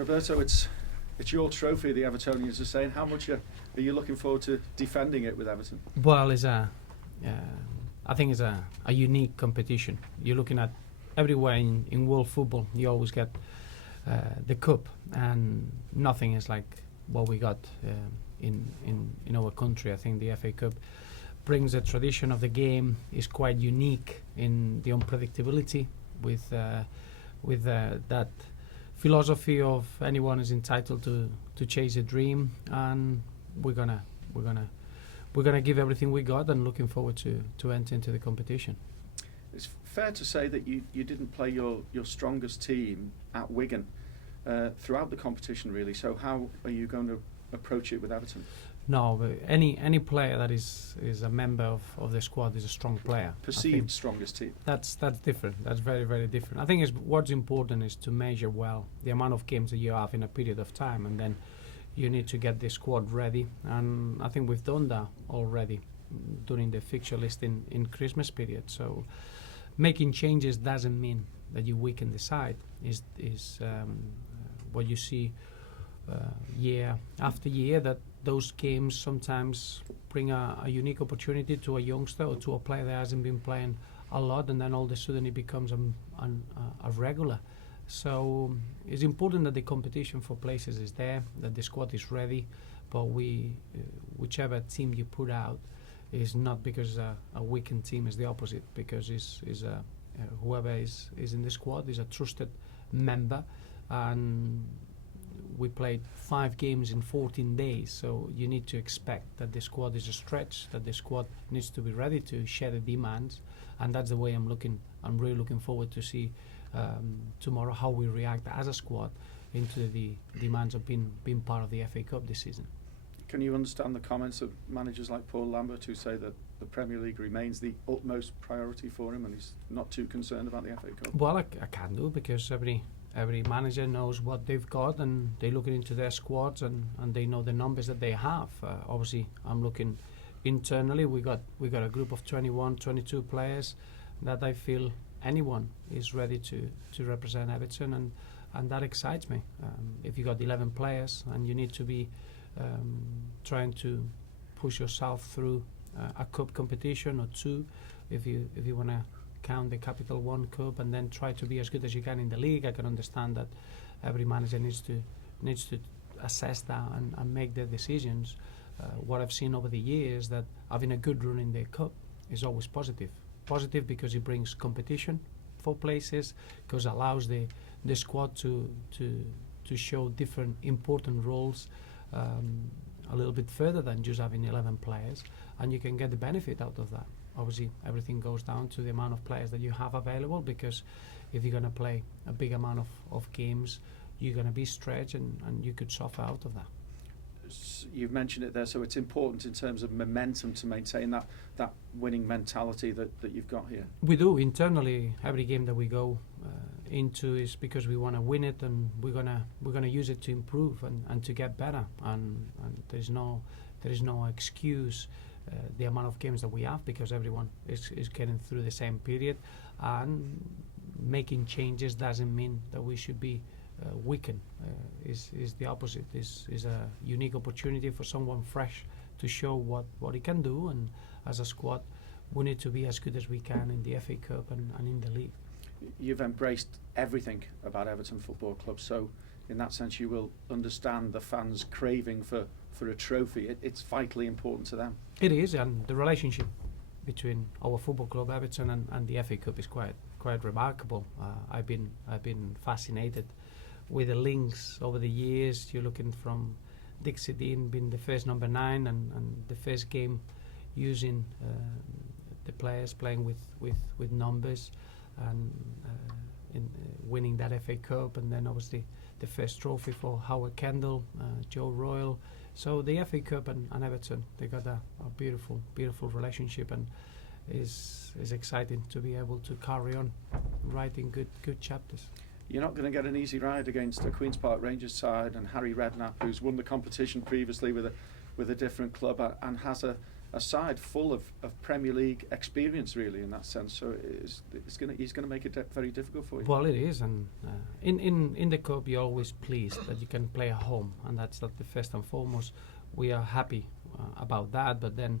Roberto, it's your trophy, the Evertonians are saying. How much are you looking forward to defending it with Everton? Well, I think it's a unique competition. You're looking at everywhere in world football, you always get the cup, and nothing is like what we got in our country. I think the FA Cup brings the tradition of the game, is quite unique in the unpredictability with that philosophy of anyone is entitled to chase a dream, and we're gonna give everything we got, and looking forward to enter into the competition. It's fair to say that you didn't play your strongest team at Wigan throughout the competition, really. So how are you going to approach it with Everton? No, but any player that is a member of the squad is a strong player. Perceived strongest team. That's different. That's very, very different. I think what's important is to measure well the amount of games that you have in a period of time, and then you need to get the squad ready. And I think we've done that already during the fixture list in Christmas period. So making changes doesn't mean that you weaken the side. Is what you see year after year, that those games sometimes bring a unique opportunity to a youngster or to a player that hasn't been playing a lot, and then all of a sudden he becomes a regular. So it's important that the competition for places is there, that the squad is ready, but whichever team you put out is not because a weakened team, is the opposite, because whoever is in the squad is a trusted member, and we played 5 games in 14 days, so you need to expect that the squad is a stretch, that the squad needs to be ready to share the demands, and that's the way I'm really looking forward to see tomorrow how we react as a squad into the demands of being part of the FA Cup this season. Can you understand the comments of managers like Paul Lambert who say that the Premier League remains the utmost priority for him and he's not too concerned about the FA Cup? Well, I can do, because every manager knows what they've got, and they look into their squads and they know the numbers that they have. Obviously, I'm looking internally. We got a group of 21, 22 players that I feel anyone is ready to represent Everton, and that excites me. If you got 11 players and you need to be trying to push yourself through a cup competition or two, if you want to count the Capital One Cup, and then try to be as good as you can in the league, I can understand that every manager needs to assess that and make their decisions. What I've seen over the years, that having a good run in the cup is always positive because it brings competition for places, because it allows the squad to show different important roles a little bit further than just having 11 players, and you can get the benefit out of that. Obviously, everything goes down to the amount of players that you have available, because if you're going to play a big amount of games, you're going to be stretched, and you could suffer out of that. You've mentioned it there, so it's important in terms of momentum to maintain that winning mentality that you've got here. We do internally. Every game that we go into is because we want to win it, and we're gonna use it to improve and to get better. And there is no excuse the amount of games that we have, because everyone is getting through the same period, and making changes doesn't mean that we should be weakened. Is the opposite. Is a unique opportunity for someone fresh to show what he can do, and as a squad we need to be as good as we can in the FA Cup and in the league. You've embraced everything about Everton Football Club, so in that sense you will understand the fans' craving for a trophy. It's vitally important to them. It is, and the relationship between our football club Everton and the FA Cup is quite remarkable. I've been fascinated with the links over the years. You're looking from Dixie Dean being the first number 9 and the first game using the players playing with numbers, and in winning that FA Cup, and then obviously the first trophy for Howard Kendall, Joe Royal. So the FA Cup and Everton, they got a beautiful relationship, and is exciting to be able to carry on writing good chapters. You're not going to get an easy ride against the Queen's Park Rangers side and Harry Redknapp, who's won the competition previously with a different club and has a a side full of Premier League experience, really, in that sense. So he's going to make it very difficult for you. Well, it is, and in the cup you're always pleased that you can play at home, and that's like the first and foremost. We are happy about that, but then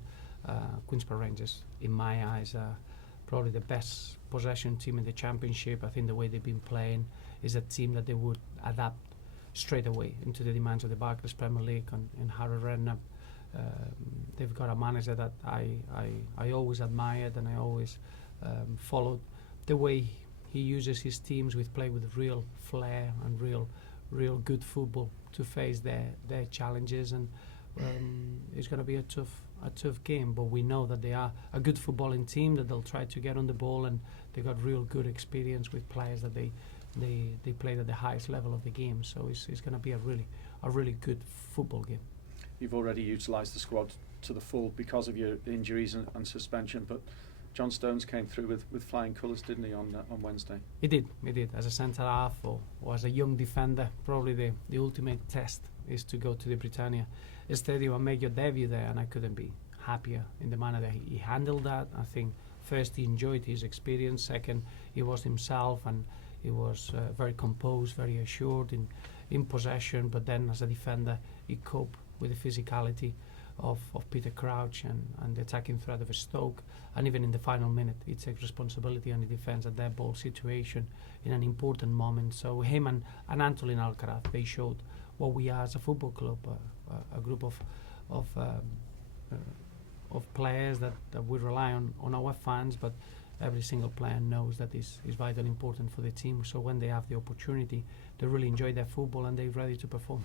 Queen's Park Rangers, in my eyes, are probably the best possession team in the Championship. I think the way they've been playing is a team that they would adapt straight away into the demands of the Barclays Premier League and Harry Redknapp. They've got a manager that I always admired, and I always followed the way he uses his teams with play with real flair and real good football to face their challenges, and it's going to be a tough game, but we know that they are a good footballing team, that they'll try to get on the ball, and they got real good experience with players that they played at the highest level of the game. So it's going to be a really good football game. You've already utilised the squad to the full because of your injuries and suspension, but John Stones came through with flying colours, didn't he, on Wednesday? He did. As a centre half or as a young defender, probably the ultimate test is to go to the Britannia Stadium and make your debut there, and I couldn't be happier in the manner that he handled that. I think first he enjoyed his experience, second he was himself, and he was very composed, very assured in possession, but then as a defender he coped with the physicality of Peter Crouch and the attacking threat of Stoke, and even in the final minute he takes responsibility on the defence at that ball situation in an important moment. So him and Antolin Alcaraz, they showed what we are as a football club, a group of players that we rely on our fans, but every single player knows that is vitally important for the team. So when they have the opportunity, they really enjoy their football and they're ready to perform.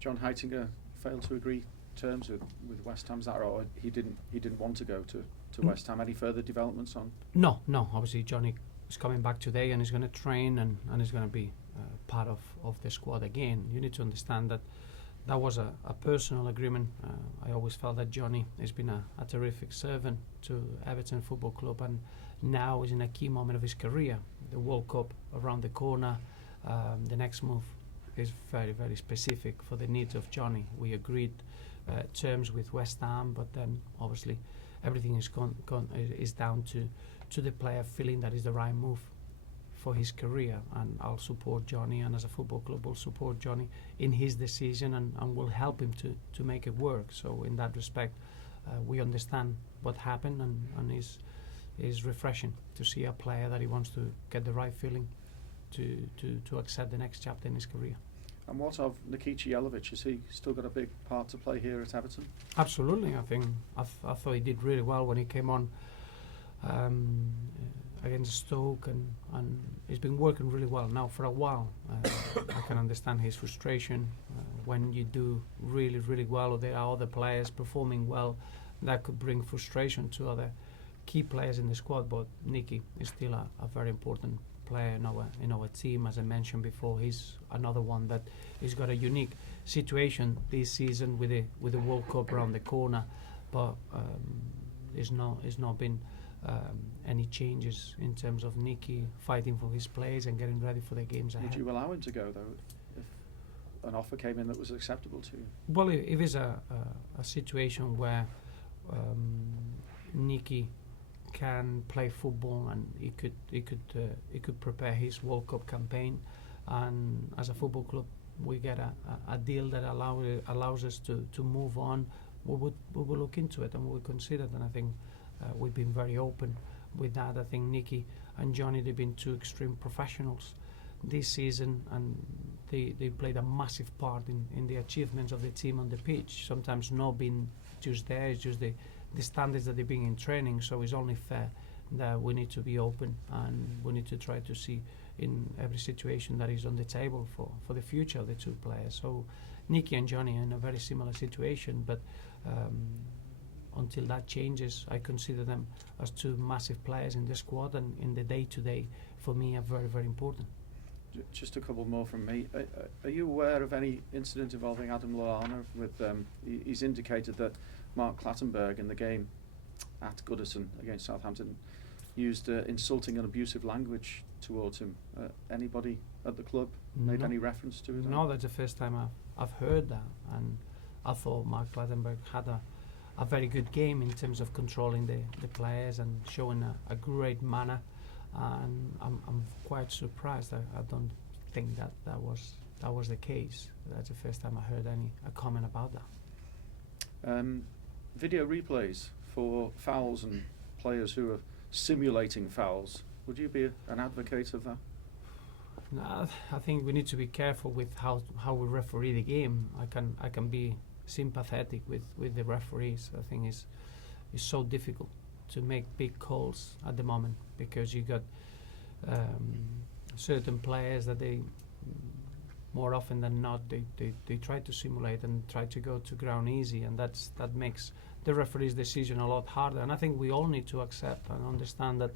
John Heitinger failed to agree terms with West Ham, or he didn't want to go to West Ham. Any further developments on? No. Obviously Johnny is coming back today and he's going to train and he's going to be part of the squad again. You need to understand that was a personal agreement. I always felt that Johnny has been a terrific servant to Everton Football Club, and now is in a key moment of his career. The World Cup around the corner. The next move is very, very specific for the needs of Johnny. We agreed terms with West Ham, but then obviously everything is down to the player feeling that is the right move for his career, and I'll support Johnny, and as a football club we'll support Johnny in his decision and will help him to make it work. So in that respect we understand what happened, and is refreshing to see a player that he wants to get the right feeling to accept the next chapter in his career. And what of Nikica Jelavic? Has he still got a big part to play here at Everton? Absolutely. I think I thought he did really well when he came on against Stoke, and he's been working really well now for a while. I can understand his frustration when you do really, really well, or there are other players performing well. That could bring frustration to other key players in the squad, but Nicky is still a very important player in our team. As I mentioned before, he's another one that has got a unique situation this season with the World Cup around the corner, but it's not been any changes in terms of Nicky fighting for his place and getting ready for the games ahead. Would you allow him to go though, if an offer came in that was acceptable to you? Well, if it's a situation where Nicky can play football and he could prepare his World Cup campaign, and as a football club we get a deal that allows us to move on, we will look into it and we will consider it. And I think we've been very open with that. I think Nicky and Johnny, they've been two extreme professionals this season, and they played a massive part in the achievements of the team on the pitch. Sometimes not being just there, it's just the standards that they bring in training. So it's only fair that we need to be open, and we need to try to see in every situation that is on the table for the future of the two players. So Nicky and Johnny are in a very similar situation, but until that changes, I consider them as two massive players in the squad, and in the day-to-day for me are very, very important. Just a couple more from me. Are you aware of any incident involving Adam Lallana? He's indicated that Mark Clattenburg in the game at Goodison against Southampton used insulting and abusive language towards him. Anybody at the club made any reference to it? No, that's the first time I've heard that, and I thought Mark Clattenburg had a very good game in terms of controlling the players and showing a great manner. And I'm quite surprised. I don't think that was the case. That's the first time I heard a comment about that. Video replays for fouls and players who are simulating fouls. Would you be an advocate of that? No, I think we need to be careful with how we referee the game. I can be sympathetic with the referees. I think it's so difficult to make big calls at the moment because you got certain players that they more often than not they try to simulate and try to go to ground easy, and that makes the referee's decision a lot harder. And I think we all need to accept and understand that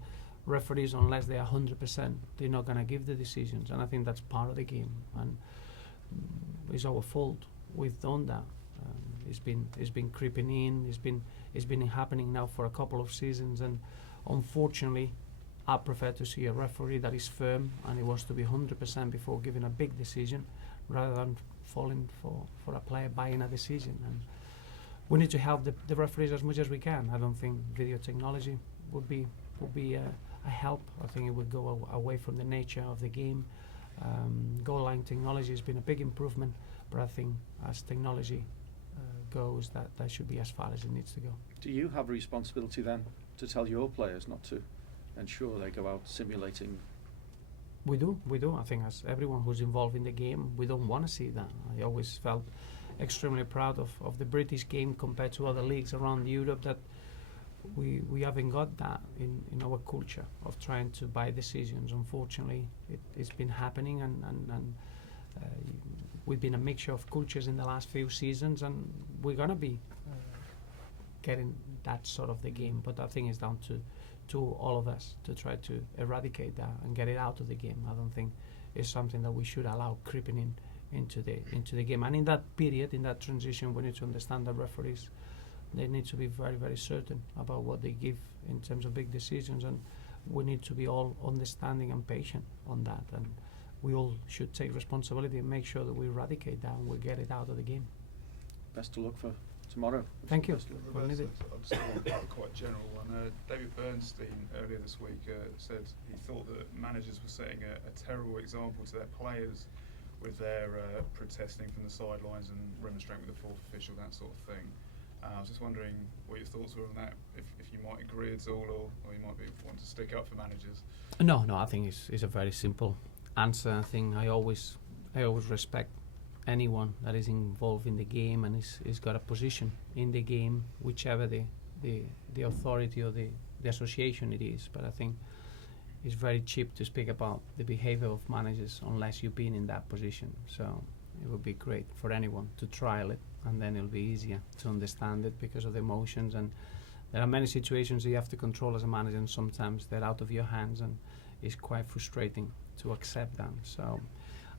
referees, unless they are 100%, they're not going to give the decisions, and I think that's part of the game, and it's our fault. We've done that. It's been creeping in. It's been happening now for a couple of seasons, and unfortunately, I prefer to see a referee that is firm and he wants to be 100% before giving a big decision, rather than falling for a player buying a decision. And we need to help the referees as much as we can. I don't think video technology would be a help. I think it would go away from the nature of the game. Goal line technology has been a big improvement, but I think as technology goes, that should be as far as it needs to go. Do you have a responsibility then to tell your players not to ensure they go out simulating? We do. I think as everyone who's involved in the game, we don't want to see that. I always felt extremely proud of the British game compared to other leagues around Europe, that we haven't got that in our culture of trying to buy decisions. Unfortunately, it's been happening, and we've been a mixture of cultures in the last few seasons, and we're going to be getting that sort of the game. But I think it's down to all of us to try to eradicate that and get it out of the game. I don't think it's something that we should allow creeping into the game. And in that period, in that transition, we need to understand that referees, they need to be very, very certain about what they give in terms of big decisions, and we need to be all understanding and patient on that, and we all should take responsibility and make sure that we eradicate that and we get it out of the game. Best of luck for tomorrow. Thank you. Roberto, I'll just go on a quite general one. David Bernstein earlier this week said he thought that managers were setting a terrible example to their players with their protesting from the sidelines and remonstrating with the fourth official, that sort of thing. I was just wondering what your thoughts were on that, if you might agree at all, or you might be wanting to stick up for managers. No, I think it's a very simple answer. I think I always respect anyone that is involved in the game and is got a position in the game, whichever the authority or the association it is. But I think it's very cheap to speak about the behavior of managers unless you've been in that position. So it would be great for anyone to trial it, and then it'll be easier to understand it because of the emotions. And there are many situations you have to control as a manager, and sometimes they're out of your hands, and it's quite frustrating to accept that. So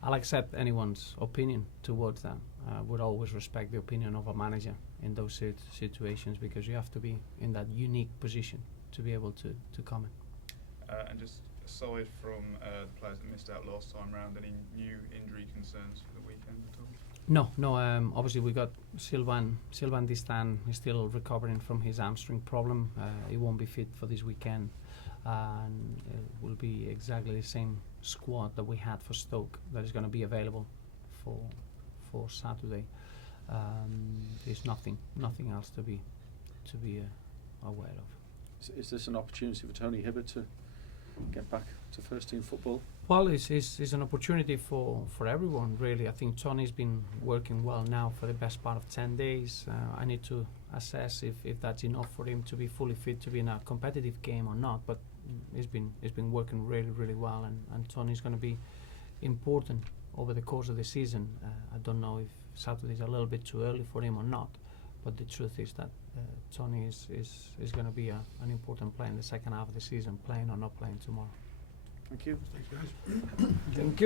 I'll accept anyone's opinion towards that. I would always respect the opinion of a manager in those situations, because you have to be in that unique position to be able to comment. And just aside from the players that missed out last time round, any new injury concerns for the weekend at all? No. Obviously, we got Sylvain Distin is still recovering from his hamstring problem. He won't be fit for this weekend, and it will be exactly the same squad that we had for Stoke that is going to be available for Saturday. There's nothing else to be aware of. Is this an opportunity for Tony Hibbert to get back to first team football? Well, it's an opportunity for everyone, really. I think Tony's been working well now for the best part of 10 days. I need to assess if that's enough for him to be fully fit to be in a competitive game or not. But he's been working really, really well, and Tony's going to be important over the course of the season. I don't know if Saturday's a little bit too early for him or not, but the truth is that Tony is going to be an important player in the second half of the season, playing or not playing tomorrow. Thank you. Thanks, guys. Thank you.